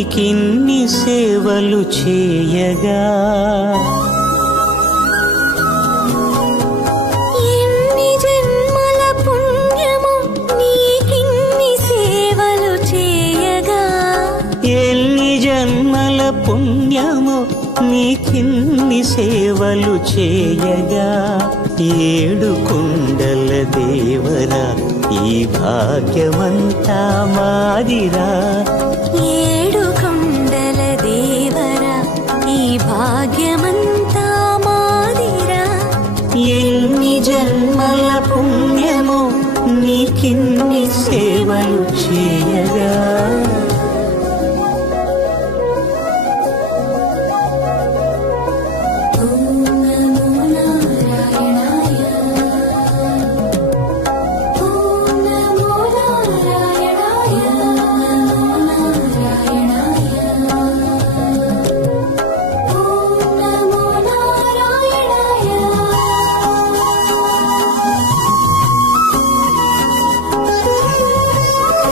నీకిన్ని సేవలు చేయగా ఎన్ని జన్మల పుణ్యమో నీకిన్ని సేవలు చేయగా ఎన్ని జన్మల పుణ్యమో నీకిన్ని సేవలు చేయగా ఏడు కొండల దేవరా ఈ భాగ్యమంతా మాదిరా ఏడు కొండల దేవరా ఈ భాగ్యమంతా మాదిరా ఎన్ని జన్మల పుణ్యమో నీకిన్ని సేవలు చేయ